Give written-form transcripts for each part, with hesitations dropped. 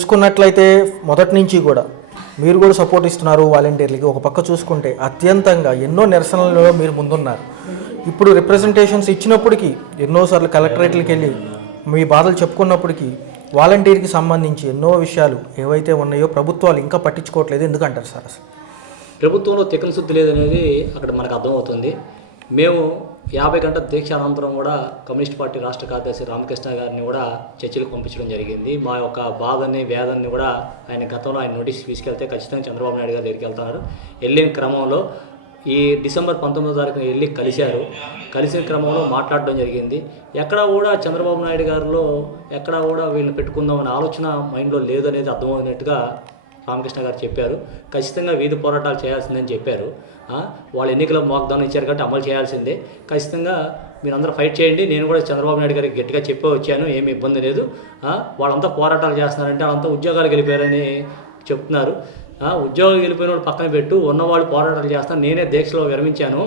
చూసుకున్నట్లయితే మొదటి నుంచి కూడా మీరు కూడా సపోర్ట్ ఇస్తున్నారు వాలంటీర్లకి. ఒక పక్క చూసుకుంటే అత్యంతంగా ఎన్నో నిరసనలలో మీరు ముందున్నారు. ఇప్పుడు రిప్రజెంటేషన్స్ ఇచ్చినప్పటికీ ఎన్నోసార్లు కలెక్టరేట్లకు వెళ్ళి మీ బాధలు చెప్పుకున్నప్పటికీ వాలంటీర్కి సంబంధించి ఎన్నో విషయాలు ఏవైతే ఉన్నాయో ప్రభుత్వాలు ఇంకా పట్టించుకోవట్లేదు. ఎందుకంటారు సార్? అసలు ప్రభుత్వంలో తిక్కన శుద్ధి లేదనేది అక్కడ మనకు అర్థమవుతుంది. మేము 50 గంటల దీక్ష అనంతరం కూడా కమ్యూనిస్ట్ పార్టీ రాష్ట్ర కార్యదర్శి రామకృష్ణ గారిని కూడా చర్చలకు పంపించడం జరిగింది. మా యొక్క బాధని వేదనని కూడా ఆయన గతంలో ఆయన నోటీస్ తీసుకెళ్తే ఖచ్చితంగా చంద్రబాబు నాయుడు గారి దగ్గరికి వెళ్తున్నారు. వెళ్ళిన క్రమంలో ఈ డిసెంబర్ 19వ తారీఖున వెళ్ళి కలిశారు. కలిసిన క్రమంలో మాట్లాడడం జరిగింది. ఎక్కడా కూడా చంద్రబాబు నాయుడు గారిలో ఎక్కడా కూడా వీళ్ళని పెట్టుకుందామనే ఆలోచన మైండ్లో లేదనేది అర్థమవుతున్నట్టుగా రామకృష్ణ గారు చెప్పారు. ఖచ్చితంగా వీధి పోరాటాలు చేయాల్సిందని చెప్పారు. వాళ్ళు ఎన్నికల వాగ్దానం ఇచ్చారు కాబట్టి అమలు చేయాల్సిందే. ఖచ్చితంగా మీరందరూ ఫైట్ చేయండి. నేను కూడా చంద్రబాబు నాయుడు గారికి గట్టిగా చెప్పి వచ్చాను, ఏమీ ఇబ్బంది లేదు. వాళ్ళంతా పోరాటాలు చేస్తున్నారంటే వాళ్ళంతా ఉద్యోగాలు గెలిపారని చెప్తున్నారు. ఉద్యోగాలు గెలిపోయిన వాళ్ళు పక్కన పెట్టు, ఉన్నవాళ్ళు పోరాటాలు చేస్తాను. నేనే దీక్షలో విరమించాను.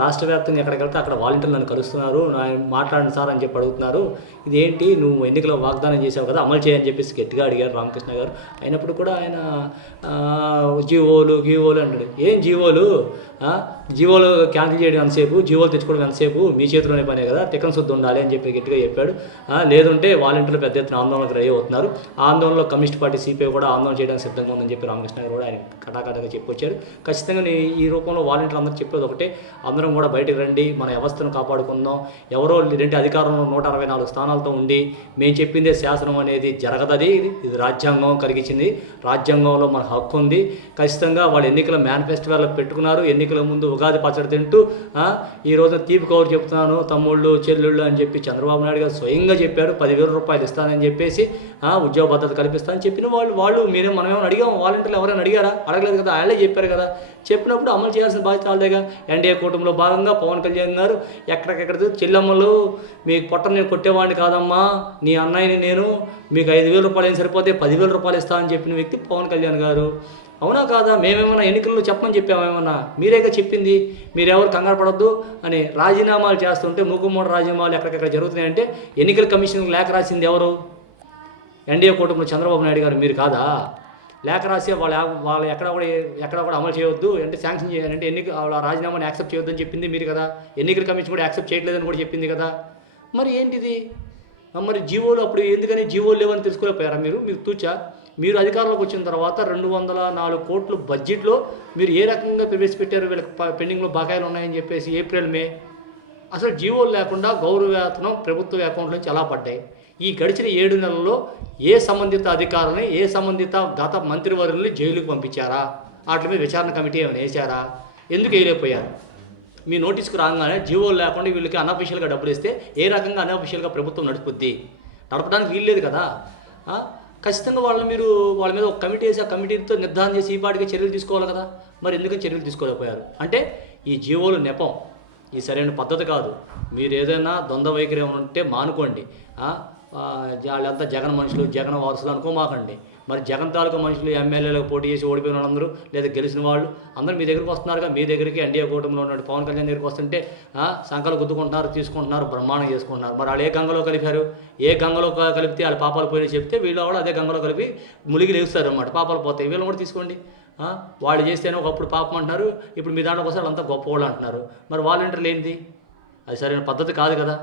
రాష్ట్ర వ్యాప్తంగా ఎక్కడికి వెళ్తే అక్కడ వాలంటీర్లు నన్ను కలుస్తున్నారు, మాట్లాడండి సార్ అని చెప్పి అడుగుతున్నారు. ఇదేంటి, నువ్వు ఎన్నికల వాగ్దానం చేసావు కదా, అమలు చేయని చెప్పేసి గట్టిగా అడిగారు రామకృష్ణ గారు. అయినప్పుడు కూడా ఆయన జీవోలు అంటాడు. ఏం జీవోలు క్యాన్సిల్ చేయడం ఎంతసేపు, జీవోలు తెచ్చుకోవడం ఎంతసేపు, మీ చేతిలోనే పనే కదా, టికన్ శుద్ధి ఉండాలి అని చెప్పి గట్టిగా చెప్పాడు. లేదంటే వాలంటీర్లు పెద్ద ఎత్తున ఆందోళనకు రెడీ అవుతున్నారు. ఆ ఆందోళనలో కమ్యూనిస్ట్ పార్టీ సిపిఐ కూడా ఆందోళన చేయడానికి సిద్ధంగా ఉందని చెప్పి రామకృష్ణ గారు కూడా ఆయన కటాకటగా చెప్పొచ్చారు. ఖచ్చితంగా ఈ రూపంలో వాలంటీర్లు అందరూ చెప్పేది ఒకటే, అందరం కూడా బయటకు రండి, మన వ్యవస్థను కాపాడుకుందాం. ఎవరో రెండు అధికారంలో 164 స్థానాలతో ఉండి మేము చెప్పిందే శాసనం అనేది జరగదది. ఇది రాజ్యాంగం కలిగించింది, రాజ్యాంగంలో మన హక్కు ఉంది. ఖచ్చితంగా వాళ్ళు ఎన్నికల మేనిఫెస్టోలో పెట్టుకున్నారు. ఎన్నికల ముందు ఉగాది పచ్చడి తింటూ ఈ రోజున తీపి కౌరు చెప్తున్నాను తమ్ముళ్ళు చెల్లుళ్ళు అని చెప్పి చంద్రబాబు నాయుడు గారు స్వయంగా చెప్పారు. 10,000 రూపాయలు ఇస్తానని చెప్పేసి ఉద్యోగ భద్రత కల్పిస్తానని చెప్పిన వాళ్ళు మనమేమైనా అడిగాము? వాలంటీర్లు ఎవరైనా అడిగారా? అడగలేదు కదా, వాళ్ళే చెప్పారు కదా. చెప్పినప్పుడు అమలు చేయాల్సిన బాధ్యత వాళ్ళదేగా. ఎన్డీఏ కూటమిలో భాగంగా పవన్ కళ్యాణ్ గారు ఎక్కడికెక్కడ చెల్లమ్మలు, మీకు పొట్ట నేను కొట్టేవాడిని కాదమ్మా, నీ అన్నయ్యని నేను, మీకు 5,000 రూపాయలు ఏం సరిపోతే 10,000 రూపాయలు ఇస్తానని చెప్పిన వ్యక్తి పవన్ కళ్యాణ్ గారు. అవునా కాదా? మేమేమన్నా ఎన్నికల్లో చెప్పమని చెప్పామేమన్నా? మీరేగా చెప్పింది. మీరెవరు కంగారు పడొద్దు అని రాజీనామాలు చేస్తుంటే మూకుమ్మడి రాజీనామాలు ఎక్కడికెక్కడ జరుగుతున్నాయంటే ఎన్నికల కమిషన్కి లేఖ రాసింది ఎవరు? ఎన్డీఏ కూటమిలో చంద్రబాబు నాయుడు గారు. మీరు కాదా? లేఖ రాసి వాళ్ళు ఎక్కడ కూడా అమలు చేయవద్దు అంటే శాంక్షన్ చేయాలంటే వాళ్ళ రాజీనామాని యాక్సెప్ట్ చేయొద్దని చెప్పింది మీరు కదా. ఎన్నికల కమిషన్ కూడా యాక్సెప్ట్ చేయట్లేదని కూడా చెప్పింది కదా. మరి ఏంటిది? మరి జీవోలు అప్పుడు ఎందుకని జీవోలు లేవని తెలుసుకోలేకపోయారా మీరు తూచా? మీరు అధికారంలోకి వచ్చిన తర్వాత 204 కోట్ల బడ్జెట్లో మీరు ఏ రకంగా ప్రవేశపెట్టారు? వీళ్ళకి పెండింగ్లో బకాయిలు ఉన్నాయని చెప్పేసి ఏప్రిల్ మే అసలు జీవోలు లేకుండా గౌరవవేతనం ప్రభుత్వ అకౌంట్ నుంచి ఎలా పడ్డాయి? ఈ గడిచిన 7 నెలల్లో ఏ సంబంధిత అధికారులని, ఏ సంబంధిత గత మంత్రివర్యుల్ని జైలుకి పంపించారా? వాటి మీద విచారణ కమిటీ ఏమైనా వేశారా? ఎందుకు వేయలేకపోయారు? మీ నోటీస్కి రాగానే జీవోలు లేకుండా వీళ్ళకి అన్అఫీషియల్గా డబ్బులు ఇస్తే ఏ రకంగా అన్అఫీషియల్గా ప్రభుత్వం నడుపుద్ది? నడపడానికి వీల్లేదు కదా. ఖచ్చితంగా వాళ్ళ మీద ఒక కమిటీ వేసి ఆ కమిటీతో నిర్ధారణ చేసి ఈ పాటికి చర్యలు తీసుకోవాలి కదా. మరి ఎందుకని చర్యలు తీసుకోలేకపోయారు? అంటే ఈ జీవోలు నెపం, ఈ సరైన పద్ధతి కాదు. మీరు ఏదైనా ద్వంద్వ వైఖరి ఏమైనా ఉంటే మానుకోండి. వాళ్ళంతా జగన్ మనుషులు, జగన్ వారసులు అనుకోమాకండి. మరి జగన్ తాలూకా మనుషులు ఎమ్మెల్యేలకు పోటీ చేసి ఓడిపోయిన వాళ్ళందరూ లేదా గెలిచిన వాళ్ళు అందరూ మీ దగ్గరికి వస్తున్నారుగా. మీ దగ్గరికి ఎన్డీఏ కూటమిలో ఉన్న పవన్ కళ్యాణ్ దగ్గరికి వస్తుంటే సంకలు గుద్దుకుంటున్నారు, తీసుకుంటున్నారు, బ్రహ్మాండం చేసుకుంటున్నారు. మరి వాళ్ళు ఏ గంగలో కలిపారు? ఏ గంగలో కలిపితే వాళ్ళ పాపాలు పోయినా చెప్తే వీళ్ళు కూడా అదే గంగలో కలిపి ములిగి లేస్తారు అన్నమాట. పాపాలు పోతాయి. వీళ్ళు కూడా తీసుకోండి. వాళ్ళు చేస్తేనే ఒకప్పుడు పాపం అంటున్నారు, ఇప్పుడు మీ దాంట్లోకి వస్తే వాళ్ళంతా గొప్పవాళ్ళు అంటున్నారు. మరి వాలంటీర్లు ఏంటి? అది సరైన పద్ధతి కాదు కదా.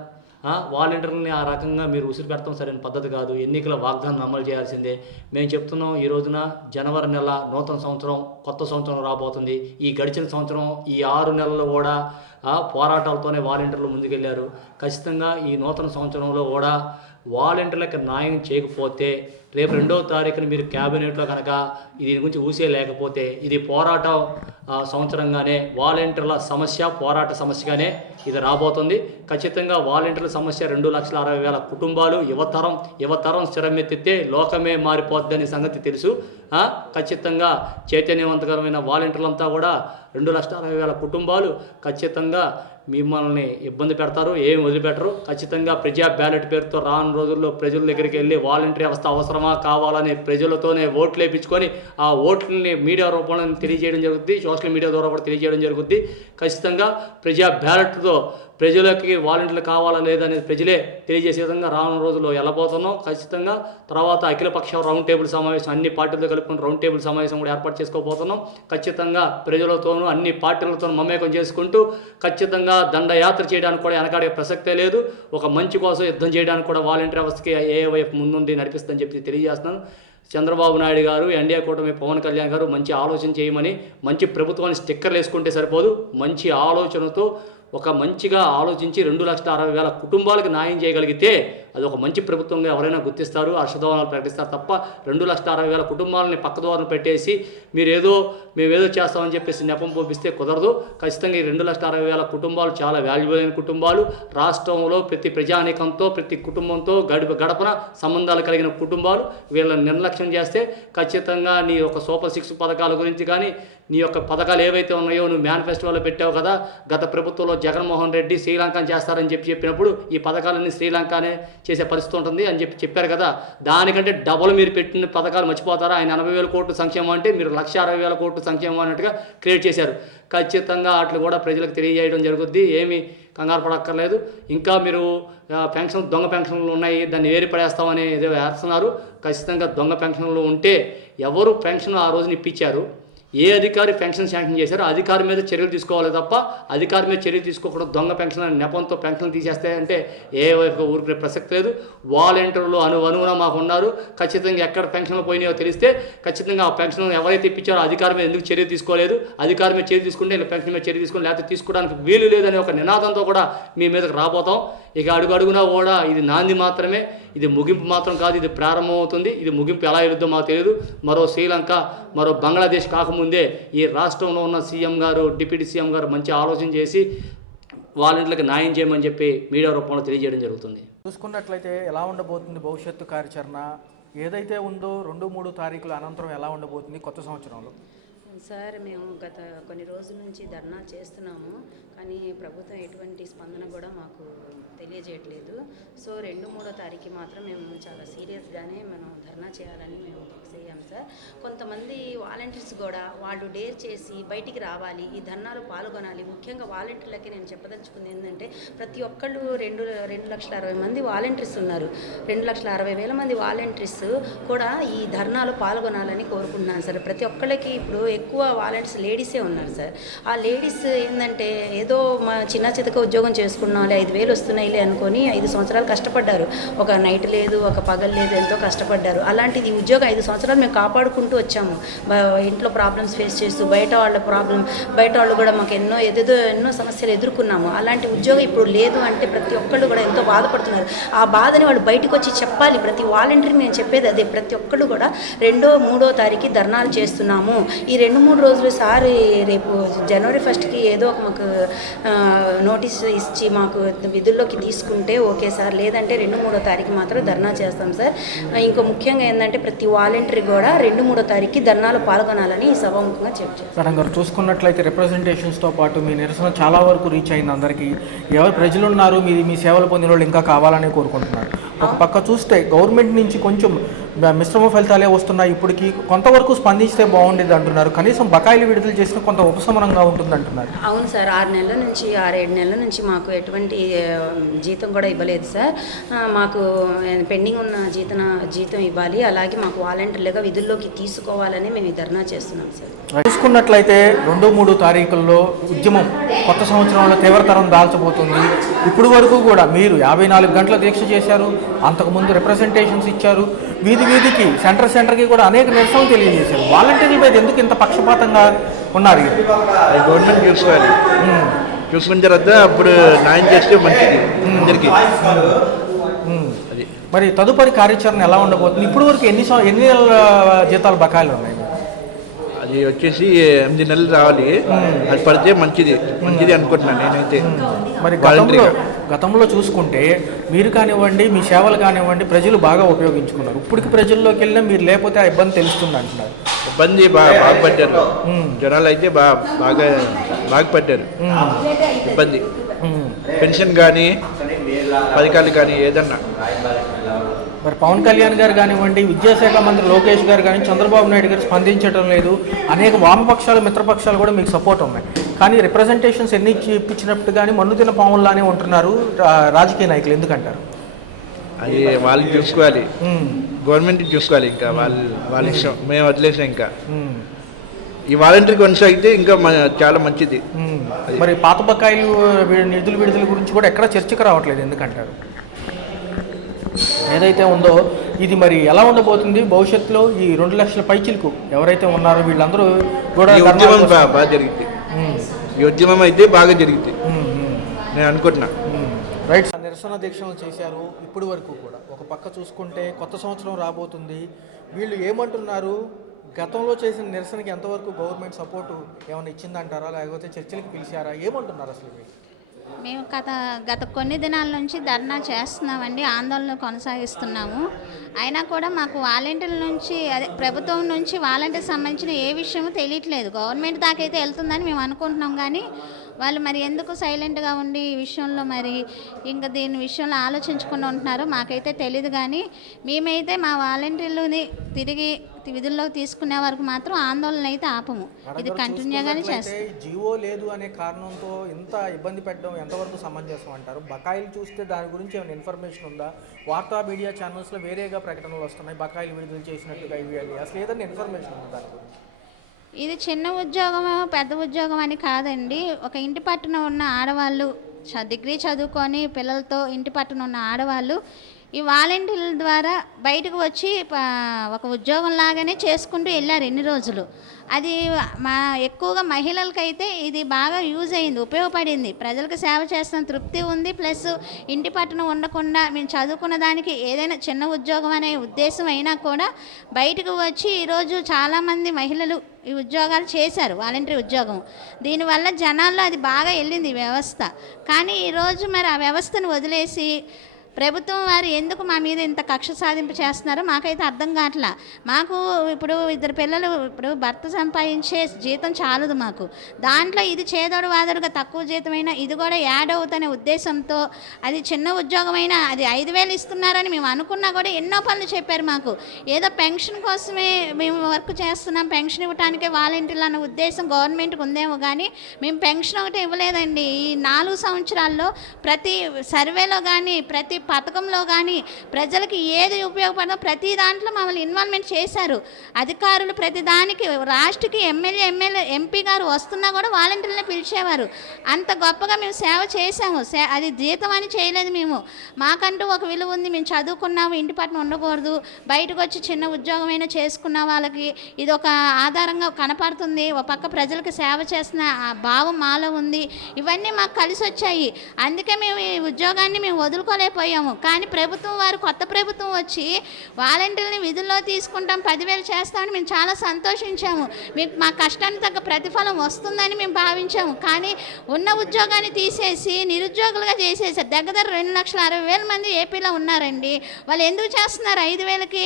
వాలంటీర్లని ఆ రకంగా మీరు ఉసిరి పెడతాం సరైన పద్ధతి కాదు. ఎన్నికల వాగ్దానం అమలు చేయాల్సిందే. మేము చెప్తున్నాం, ఈ రోజున జనవరి నెల నూతన సంవత్సరం, కొత్త సంవత్సరం రాబోతుంది. ఈ గడిచిన సంవత్సరం ఈ 6 నెలలు కూడా పోరాటాలతోనే వాలంటీర్లు ముందుకెళ్ళారు. ఖచ్చితంగా ఈ నూతన సంవత్సరంలో కూడా వాలంటీర్లకు న్యాయం చేయకపోతే రేపు 2వ తారీఖున మీరు క్యాబినెట్లో కనుక దీని గురించి ఊసే లేకపోతే ఇది పోరాట సంవత్సరంగానే వాలంటీర్ల సమస్య పోరాట సమస్యగానే ఇది రాబోతుంది. ఖచ్చితంగా వాలంటీర్ల సమస్య 2,60,000 కుటుంబాలు, యువతరం స్థిరమెత్తితే లోకమే మారిపోద్దని సంగతి తెలుసు. ఖచ్చితంగా చైతన్యవంతకరమైన వాలంటీర్లంతా కూడా 2,60,000 కుటుంబాలు ఖచ్చితంగా మిమ్మల్ని ఇబ్బంది పెడతారు, ఏమి వదిలిపెట్టరు. ఖచ్చితంగా ప్రజా బ్యాలెట్ పేరుతో రాను రోజుల్లో ప్రజల దగ్గరికి వెళ్ళి వాలంటీర్ వ్యవస్థ అవసరమా కావాలని ప్రజలతోనే ఓట్లు వేయించుకొని ఆ ఓట్లని మీడియా రూపంలో తెలియజేయడం జరుగుతుంది, సోషల్ మీడియా ద్వారా కూడా తెలియజేయడం జరుగుతుంది. ఖచ్చితంగా ప్రజా బ్యాలెట్తో ప్రజలకి వాలంటీర్లు కావాలా లేదా అనేది ప్రజలే తెలియజేసే విధంగా రానున్న రోజుల్లో వెళ్ళబోతున్నాం. ఖచ్చితంగా తర్వాత అఖిలపక్ష రౌండ్ టేబుల్ సమావేశం, అన్ని పార్టీలతో కలుపుకుని రౌండ్ టేబుల్ సమావేశం కూడా ఏర్పాటు చేసుకోబోతున్నాం. ఖచ్చితంగా ప్రజలతోనూ అన్ని పార్టీలతోనూ మమేకం చేసుకుంటూ ఖచ్చితంగా దండయాత్ర చేయడానికి కూడా వెనకాడే ప్రసక్తే లేదు. ఒక మంచి కోసం యుద్ధం చేయడానికి కూడా వాలంటీర్ వ్యవస్థకి ఏవైపు ముందుండి నడిపిస్తుందని చెప్పి తెలియజేస్తున్నాను. చంద్రబాబు నాయుడు గారు, ఎన్డీఏ కూటమి పవన్ కళ్యాణ్ గారు మంచి ఆలోచన చేయమని, మంచి ప్రభుత్వాన్ని స్టిక్కర్లు వేసుకుంటే సరిపోదు, మంచి ఆలోచనతో ఒక మంచిగా ఆలోచించి 2,60,000 కుటుంబాలకు న్యాయం చేయగలిగితే అది ఒక మంచి ప్రభుత్వంగా ఎవరైనా గుర్తిస్తారు, హర్షధ్వానాలు ప్రకటిస్తారు తప్ప 2,60,000 కుటుంబాలని పక్కదోరణ పెట్టేసి మేమేదో చేస్తామని చెప్పేసి నెపం పంపిస్తే కుదరదు. ఖచ్చితంగా ఈ 2,60,000 కుటుంబాలు చాలా వాల్యుబుల్ అయిన కుటుంబాలు. రాష్ట్రంలో ప్రతి ప్రజానీకంతో, ప్రతి కుటుంబంతో గడపన సంబంధాలు కలిగిన కుటుంబాలు. వీళ్ళని నిర్లక్ష్యం చేస్తే ఖచ్చితంగా నీ యొక్క సూపర్ 6 పథకాల గురించి కానీ, నీ యొక్క పథకాలు ఏవైతే ఉన్నాయో నువ్వు మేనిఫెస్టోలో పెట్టావు కదా, గత ప్రభుత్వంలో జగన్మోహన్ రెడ్డి శ్రీలంకను చేస్తారని చెప్పినప్పుడు ఈ పథకాలన్నీ శ్రీలంకనే చేసే పరిస్థితి ఉంటుంది అని చెప్పారు కదా, దానికంటే డబుల్ మీరు పెట్టిన పథకాలు మర్చిపోతారా? ఆయన 80,000 కోట్లు సంక్షేమం అంటే మీరు 1,60,000 కోట్లు సంక్షేమం అన్నట్టుగా క్రియేట్ చేశారు. ఖచ్చితంగా అట్లు కూడా ప్రజలకు తెలియజేయడం జరుగుద్ది. ఏమీ కంగారు పడక్కర్లేదు. ఇంకా మీరు దొంగ పెన్షన్లు ఉన్నాయి, దాన్ని ఏరిపడేస్తామని ఏదో వేస్తున్నారు. ఖచ్చితంగా దొంగ పెన్షన్లు ఉంటే ఎవరు పెన్షన్ ఆ రోజున ఇప్పించారు, ఏ అధికారి పెన్షన్ శాంక్షన్ చేశారో అధికారి మీద చర్యలు తీసుకోవాలి తప్ప అధికారి మీద చర్యలు తీసుకోకూడదు. దొంగ పెన్షన్ అనే నెపంతో పెన్షన్లు తీసేస్తాయంటే ఏ వైపు ఊరికే ప్రసక్తి లేదు. వాలంటీర్లు అనువున మాకు ఉన్నారు. ఖచ్చితంగా ఎక్కడ పెన్షన్లు పోయినాయో తెలిస్తే ఖచ్చితంగా ఆ పెన్షన్ ఎవరైతే ఇప్పించారో అధికారి మీద ఎందుకు చర్య తీసుకోలేదు, అధికారి మీద చర్య తీసుకుంటే ఇలా పెన్షన్ మీద చర్య తీసుకుని లేకపోతే తీసుకోవడానికి వీలు లేదనే ఒక నినాదంతో కూడా మీ మీదకి రాబోతాం. ఇక అడుగునా కూడా ఇది నాంది మాత్రమే, ఇది ముగింపు మాత్రం కాదు, ఇది ప్రారంభం అవుతుంది. ఇది ముగింపు ఎలా వెళుద్దో మాకు తెలియదు. మరో శ్రీలంక, మరో బంగ్లాదేశ్ కాకముందే ఈ రాష్ట్రంలో ఉన్న సీఎం గారు, డిప్యూటీ సీఎం గారు మంచి ఆలోచన చేసి వాలంటీర్లకు న్యాయం చేయమని చెప్పి మీడియా రూపంలో తెలియజేయడం జరుగుతుంది. చూసుకున్నట్లయితే ఎలా ఉండబోతుంది భవిష్యత్తు కార్యాచరణ ఏదైతే ఉందో 2-3 తారీఖుల అనంతరం ఎలా ఉండబోతుంది కొత్త సంవత్సరంలో? సార్, మేము గత కొన్ని రోజుల నుంచి ధర్నా చేస్తున్నాము, కానీ ప్రభుత్వం ఎటువంటి స్పందన కూడా మాకు తెలియజేయట్లేదు. సో 2-3 తారీఖు మాత్రం మేము చాలా సీరియస్గానే మనం ధర్నా చేయాలని మేము ఫిక్స్ అయ్యాం సార్. కొంతమంది వాలంటీర్స్ కూడా వాళ్ళు డేర్ చేసి బయటికి రావాలి, ఈ ధర్నాలో పాల్గొనాలి. ముఖ్యంగా వాలంటీర్లకి నేను చెప్పదలుచుకుంది ఏంటంటే ప్రతి ఒక్కళ్ళు 2,60,000 మంది వాలంటీర్స్ ఉన్నారు. 2,60,000 మంది వాలంటీర్స్ కూడా ఈ ధర్నాలో పాల్గొనాలని కోరుకుంటున్నాను సార్. ప్రతి ఒక్కళ్ళకి ఇప్పుడు ఎక్కువ వాలంటీర్స్ లేడీసే ఉన్నారు సార్. ఆ లేడీస్ ఏంటంటే ఏదో మా చిన్న చితక ఉద్యోగం చేసుకున్నాం, 5,000 వస్తున్నాయిలే అనుకొని 5 సంవత్సరాలు కష్టపడ్డారు. ఒక నైట్ లేదు, ఒక పగలు లేదు, ఎంతో కష్టపడ్డారు. అలాంటిది ఉద్యోగం 5 సంవత్సరాలు మేము కాపాడుకుంటూ వచ్చాము. ఇంట్లో ప్రాబ్లమ్స్ ఫేస్ చేస్తూ బయట వాళ్ళు కూడా మాకు ఎన్నో సమస్యలు ఎదుర్కొన్నాము. అలాంటి ఉద్యోగం ఇప్పుడు లేదు అంటే ప్రతి ఒక్కళ్ళు కూడా ఎంతో బాధపడుతున్నారు. ఆ బాధని వాళ్ళు బయటకు వచ్చి చెప్పాలి. ప్రతి వాలంటీర్కి నేను చెప్పేది అదే, ప్రతి ఒక్కళ్ళు కూడా 2-3 తారీఖు ధర్నాలు చేస్తున్నాము. ఈ 2-3 రోజులు సార్ రేపు జనవరి 1కి ఏదో ఒక మాకు నోటీస్ ఇచ్చి మాకు విధుల్లోకి తీసుకుంటే ఓకే సార్, లేదంటే 2-3 తారీఖు మాత్రం ధర్నా చేస్తాం సార్. ఇంకో ముఖ్యంగా ఏంటంటే ప్రతి వాలంటీర్ కూడా 2-3 తారీఖుకి ధర్నాలో పాల్గొనాలని సభాముఖంగా చెప్పారు. మేడం గారు, చూసుకున్నట్లయితే రిప్రజెంటేషన్స్తో పాటు మీ నిరసన చాలా వరకు రీచ్ అయింది అందరికీ. ఎవరు ప్రజలు ఉన్నారు మీ సేవలు పొందిన వాళ్ళు ఇంకా కావాలని కోరుకుంటున్నారు. ఒక పక్క చూస్తే గవర్నమెంట్ నుంచి కొంచెం మిశ్రమ ఫలితాలే వస్తున్నాయి. ఇప్పటికీ కొంతవరకు స్పందిస్తే బాగుండేది అంటున్నారు. కనీసం బకాయిలు విడుదల చేసిన కొంత ఉపశమనంగా ఉంటుంది అంటున్నారు. అవును సార్, 6-7 నెలల నుంచి మాకు ఎటువంటి జీతం కూడా ఇవ్వలేదు సార్. మాకు పెండింగ్ ఉన్న జీతం ఇవ్వాలి, అలాగే మాకు వాలంటీర్లుగా విధుల్లోకి తీసుకోవాలని మేము ఈ ధర్నా చేస్తున్నాం సార్. చూసుకున్నట్లయితే 2-3 తారీఖుల్లో ఉద్యమం కొత్త సంవత్సరంలో తీవ్రతరం దాల్చబోతుంది. ఇప్పుడు వరకు కూడా మీరు 54 గంటల దీక్ష చేశారు, అంతకుముందు రిప్రజెంటేషన్స్ ఇచ్చారు, వీధికి సెంటర్కి కూడా అనేక నిరసనలు తెలియజేశారు. వాలంటీర్ల మీద ఎందుకు ఇంత పక్షపాతంగా ఉన్నారు? గవర్నమెంట్ చూసుకోవాలి, చూసుకున్న తర్వాత అప్పుడు న్యాయం చేస్తే మంచిది అందరికీ. మరి తదుపరి కార్యాచరణ ఎలా ఉండబోతుంది? ఇప్పుడు వరకు ఎన్ని నెలల జీతాలు బకాయిలు ఉన్నాయి? అది వచ్చేసి 8 నెలలు రావాలి. అది పడితే మంచిది అనుకుంటున్నాను నేనైతే. మరి గతంలో చూసుకుంటే మీరు కానివ్వండి, మీ సేవలు కానివ్వండి, ప్రజలు బాగా ఉపయోగించుకున్నారు. ఇప్పటికి ప్రజల్లోకి వెళ్ళినా మీరు లేకపోతే ఆ ఇబ్బంది తెలుస్తుంది అంటున్నారు. ఇబ్బంది బాగా పడ్డారు జనాలు, అయితే బాగా పడ్డారు ఇబ్బంది. పెన్షన్ కానీ పథకాలు కానీ ఏదన్నా. మరి పవన్ కళ్యాణ్ గారు కానివ్వండి, విద్యాశాఖ మంత్రి లోకేష్ గారు కానీ, చంద్రబాబు నాయుడు గారు స్పందించడం లేదు. అనేక వామపక్షాలు, మిత్రపక్షాలు కూడా మీకు సపోర్ట్ ఉన్నాయి. కానీ రిప్రజెంటేషన్స్ ఎన్ని ఇప్పించినప్పుడు కానీ మన్ను తిన్న పాముల్లానే ఉంటున్నారు రాజకీయ నాయకులు, ఎందుకంటారు? అది వాళ్ళు చూసుకోవాలి, గవర్నమెంట్ చూసుకోవాలి. ఇంకా వాళ్ళ ఇష్టం, మేము వదిలేసాం. ఇంకా ఈ వాలంటీర్ కొనసాగితే ఇంకా చాలా మంచిది. మరి పాత బకాయిలు నిధుల విడుదల గురించి కూడా ఎక్కడ చర్చకు రావట్లేదు, ఎందుకంటారు? ఏదైతే ఉందో ఇది మరి ఎలా ఉండబోతుంది భవిష్యత్తులో? ఈ 2 లక్షల పైచిలకు ఎవరైతే ఉన్నారో వీళ్ళందరూ కూడా బాగా జరుగుతుంది. ఈ ఉద్యమం అయితే బాగా జరుగుతుంది నేను అనుకుంటున్నా. రైట్. నిరసన దీక్షలు చేశారు ఇప్పటి వరకు కూడా. ఒక పక్క చూసుకుంటే కొత్త సంవత్సరం రాబోతుంది, వీళ్ళు ఏమంటున్నారు? గతంలో చేసిన నిరసనకి ఎంతవరకు గవర్నమెంట్ సపోర్టు ఏమైనా ఇచ్చిందంటారా, లేకపోతే చర్చలకు పిలిచారా, ఏమంటున్నారు అసలు? మేము గత కొన్ని దినాల నుంచి ధర్నా చేస్తున్నామండి, ఆందోళన కొనసాగిస్తున్నాము. అయినా కూడా మాకు వాలంటీర్ల నుంచి, అదే ప్రభుత్వం నుంచి వాలంటీర్ సంబంధించిన ఏ విషయమూ తెలియట్లేదు. గవర్నమెంట్ దాకైతే వెళ్తుందని మేము అనుకుంటున్నాం, కానీ వాళ్ళు మరి ఎందుకు సైలెంట్గా ఉండి ఈ విషయంలో మరి ఇంకా దీని విషయంలో ఆలోచించకుండా ఉంటున్నారో మాకైతే తెలియదు. కానీ మేమైతే మా వాలంటీర్లని తిరిగి విధుల్లోకి తీసుకునే వరకు మాత్రం ఆందోళన అయితే ఆపము, ఇది కంటిన్యూగానే చేస్తాం. జీవో లేదు అనే కారణంతో ఇంత ఇబ్బంది పెట్టడం ఎంతవరకు సమంజసం అంటారు? బకాయిలు చూస్తే దాని గురించి ఏమైనా ఇన్ఫర్మేషన్ ఉందా? వార్తా మీడియా ఛానల్స్లో వేరేగా ప్రకటనలు వస్తున్నాయి, బకాయిలు విడుదల చేసినట్టుగా. ఇవి అసలు ఏదైనా ఇన్ఫర్మేషన్ ఉందా దాని గురించి? ఇది చిన్న ఉద్యోగం పెద్ద ఉద్యోగం అని కాదండి. ఒక ఇంటి పట్టున ఉన్న ఆడవాళ్ళు, డిగ్రీ చదువుకొని పిల్లలతో ఇంటి పట్టున ఉన్న ఆడవాళ్ళు ఈ వాలంటీర్ల ద్వారా బయటకు వచ్చి ఒక ఉద్యోగం లాగానే చేసుకుంటూ వెళ్ళారు ఎన్ని రోజులు. అది ఎక్కువగా మహిళలకైతే ఇది బాగా యూజ్ అయింది, ఉపయోగపడింది. ప్రజలకు సేవ చేస్తున్న తృప్తి ఉంది. ప్లస్ ఇంటి పట్టున ఉండకుండా మేము చదువుకున్న దానికి ఏదైనా చిన్న ఉద్యోగం అనే ఉద్దేశం అయినా కూడా బయటకు వచ్చి ఈరోజు చాలామంది మహిళలు ఈ ఉద్యోగాలు చేశారు, వాలంటీర్ ఉద్యోగం. దీనివల్ల జనాల్లో అది బాగా వెళ్ళింది ఈ వ్యవస్థ. కానీ ఈరోజు మరి ఆ వ్యవస్థను వదిలేసి ప్రభుత్వం వారు ఎందుకు మా మీద ఇంత కక్ష సాధింపు చేస్తున్నారో మాకైతే అర్థం కావట్లా. మాకు ఇప్పుడు 2 పిల్లలు, ఇప్పుడు భర్త సంపాదించే జీతం చాలదు మాకు, దాంట్లో ఇది చేదోడు వాదోడుగా తక్కువ జీతమైనా ఇది కూడా యాడ్ అవుతున్న ఉద్దేశంతో, అది చిన్న ఉద్యోగమైనా అది 5,000 ఇస్తున్నారని మేము అనుకున్నా కూడా ఎన్నో పనులు చెప్పారు మాకు. ఏదో పెన్షన్ కోసమే మేము వర్క్ చేస్తున్నాం, పెన్షన్ ఇవ్వడానికే వాలంటీర్లు అన్న ఉద్దేశం గవర్నమెంట్కి ఉందేమో, కానీ మేము పెన్షన్ ఒకటి ఇవ్వలేదండి. ఈ 4 సంవత్సరాల్లో ప్రతి సర్వేలో కానీ ప్రతి పథకంలో కానీ ప్రజలకి ఏది ఉపయోగపడదో ప్రతి దాంట్లో మమ్మల్ని ఇన్వాల్వ్మెంట్ చేశారు అధికారులు. ప్రతి దానికి రాష్ట్రకి ఎంపీ గారు వస్తున్నా కూడా వాలంటీర్లను పిలిచేవారు. అంత గొప్పగా మేము సేవ చేశాము. అది జీతం అని చేయలేదు మేము, మాకంటూ ఒక విలువ ఉంది. మేము చదువుకున్నాము, ఇంటి పట్టున ఉండకూడదు, బయటకు వచ్చి చిన్న ఉద్యోగమైనా చేసుకున్న వాళ్ళకి ఇది ఒక ఆధారంగా కనపడుతుంది. ఒక పక్క ప్రజలకు సేవ చేస్తున్న ఆ భావం మాలో ఉంది. ఇవన్నీ మాకు కలిసి వచ్చాయి. అందుకే మేము ఈ ఉద్యోగాన్ని మేము వదులుకోలేకపోయాము. కానీ ప్రభుత్వం వారు, కొత్త ప్రభుత్వం వచ్చి వాలంటీర్ని విధుల్లో తీసుకుంటాం, 10,000 చేస్తామని మేము చాలా సంతోషించాము. మీకు మా కష్టానికి తగ్గ ప్రతిఫలం వస్తుందని మేము భావించాము. కానీ ఉన్న ఉద్యోగాన్ని తీసేసి నిరుద్యోగులుగా చేసేసారు. దగ్గర 2,60,000 మంది ఏపీలో ఉన్నారండి. వాళ్ళు ఎందుకు చేస్తున్నారు 5,000కి?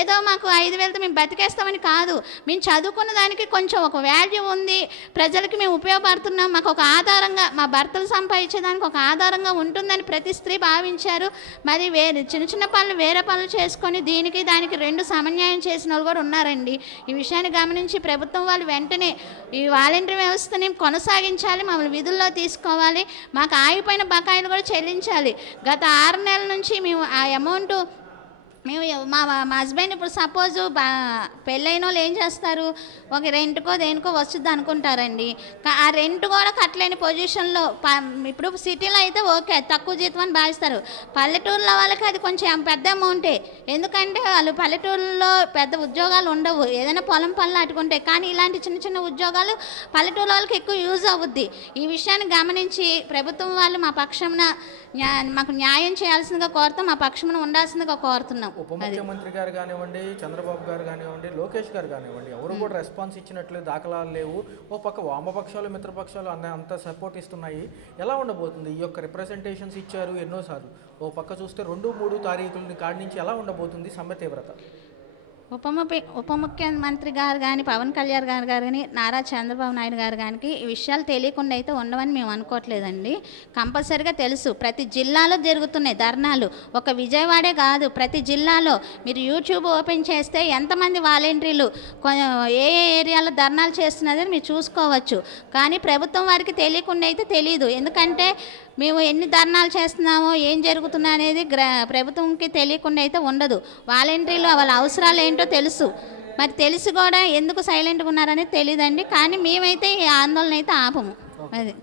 ఏదో మాకు 5,000తో మేము బతికేస్తామని కాదు, మేము చదువుకున్న దానికి కొంచెం ఒక వాల్యూ ఉంది, ప్రజలకి మేము ఉపయోగపడుతున్నాం, మాకు ఒక ఆధారంగా, మా భర్తలు సంపాదించేదానికి ఒక ఆధారంగా ఉంటుందని ప్రతి స్త్రీ భావించారు. మరి చిన్న చిన్న పనులు వేరే పనులు చేసుకొని దీనికి దానికి 2 సమన్యాయం చేసిన వాళ్ళు కూడా ఉన్నారండి. ఈ విషయాన్ని గమనించి ప్రభుత్వం వాళ్ళు వెంటనే ఈ వాలంటీర్ వ్యవస్థని కొనసాగించాలి, మమ్మల్ని విధుల్లో తీసుకోవాలి, మాకు ఆగిపోయిన బకాయిలు కూడా చెల్లించాలి. గత 6 నెలల నుంచి మేము ఆ అమౌంట్ మా హస్బెండ్ ఇప్పుడు సపోజ్ పెళ్ళైన వాళ్ళు ఏం చేస్తారు, ఒక రెంట్కో దేనికో వస్తుంది అనుకుంటారండి. ఆ రెంట్ కూడా కట్టలేని పొజిషన్లో, ఇప్పుడు సిటీలో అయితే ఓకే తక్కువ జీతం అని భావిస్తారు, పల్లెటూరులో వాళ్ళకి అది కొంచెం పెద్ద అమౌంటే. ఎందుకంటే వాళ్ళు పల్లెటూరులో పెద్ద ఉద్యోగాలు ఉండవు, ఏదైనా పొలం పనులు అట్టుకుంటే. కానీ ఇలాంటి చిన్న చిన్న ఉద్యోగాలు పల్లెటూరు వాళ్ళకి ఎక్కువ యూజ్ అవుద్ది. ఈ విషయాన్ని గమనించి ప్రభుత్వం వాళ్ళు మా పక్షంన మాకు న్యాయం చేయాల్సిందిగా కోరుతాం, మా పక్షమున ఉండాల్సిందిగా కోరుతున్నాం. ఉప ముఖ్యమంత్రి గారు కానివ్వండి, చంద్రబాబు గారు కానివ్వండి, లోకేష్ గారు కానివ్వండి, ఎవరు కూడా రెస్పాన్స్ ఇచ్చినట్లు దాఖలాలు లేవు. ఓ పక్క వామపక్షాలు మిత్రపక్షాలు అంత సపోర్ట్ ఇస్తున్నాయి. ఎలా ఉండబోతుంది ఈ యొక్క రిప్రజెంటేషన్స్ ఇచ్చారు ఎన్నోసార్లు? ఓ పక్క చూస్తే 2, 3 తారీఖులని కాడి నుంచి ఎలా ఉండబోతుంది సమ్మె తీవ్రత? ఉప ముఖ్యమంత్రి గారు కానీ పవన్ కళ్యాణ్ గారు కానీ నారా చంద్రబాబు నాయుడు గారు కానీ ఈ విషయాలు తెలియకుండా అయితే ఉండవని మేము అనుకోవట్లేదండి. కంపల్సరిగా తెలుసు. ప్రతి జిల్లాలో జరుగుతున్నాయి ధర్నాలు. ఒక విజయవాడే కాదు, ప్రతి జిల్లాలో మీరు యూట్యూబ్ ఓపెన్ చేస్తే ఎంతమంది వాలంటీర్లు ఏ ఏ ఏరియాలో ధర్నాలు చేస్తున్నదని మీరు చూసుకోవచ్చు. కానీ ప్రభుత్వం వారికి తెలియకుండా అయితే తెలియదు. ఎందుకంటే మేము ఎన్ని ధర్నాలు చేస్తున్నామో ఏం జరుగుతున్నా అనేది ప్రభుత్వంకి తెలియకుండా అయితే ఉండదు. వాలంటీర్లు వాళ్ళ అవసరాలు ఏంటో తెలుసు. మరి తెలిసి కూడా ఎందుకు సైలెంట్గా ఉన్నారనేది తెలియదండి. కానీ మేమైతే ఈ ఆందోళన అయితే ఆపము. అది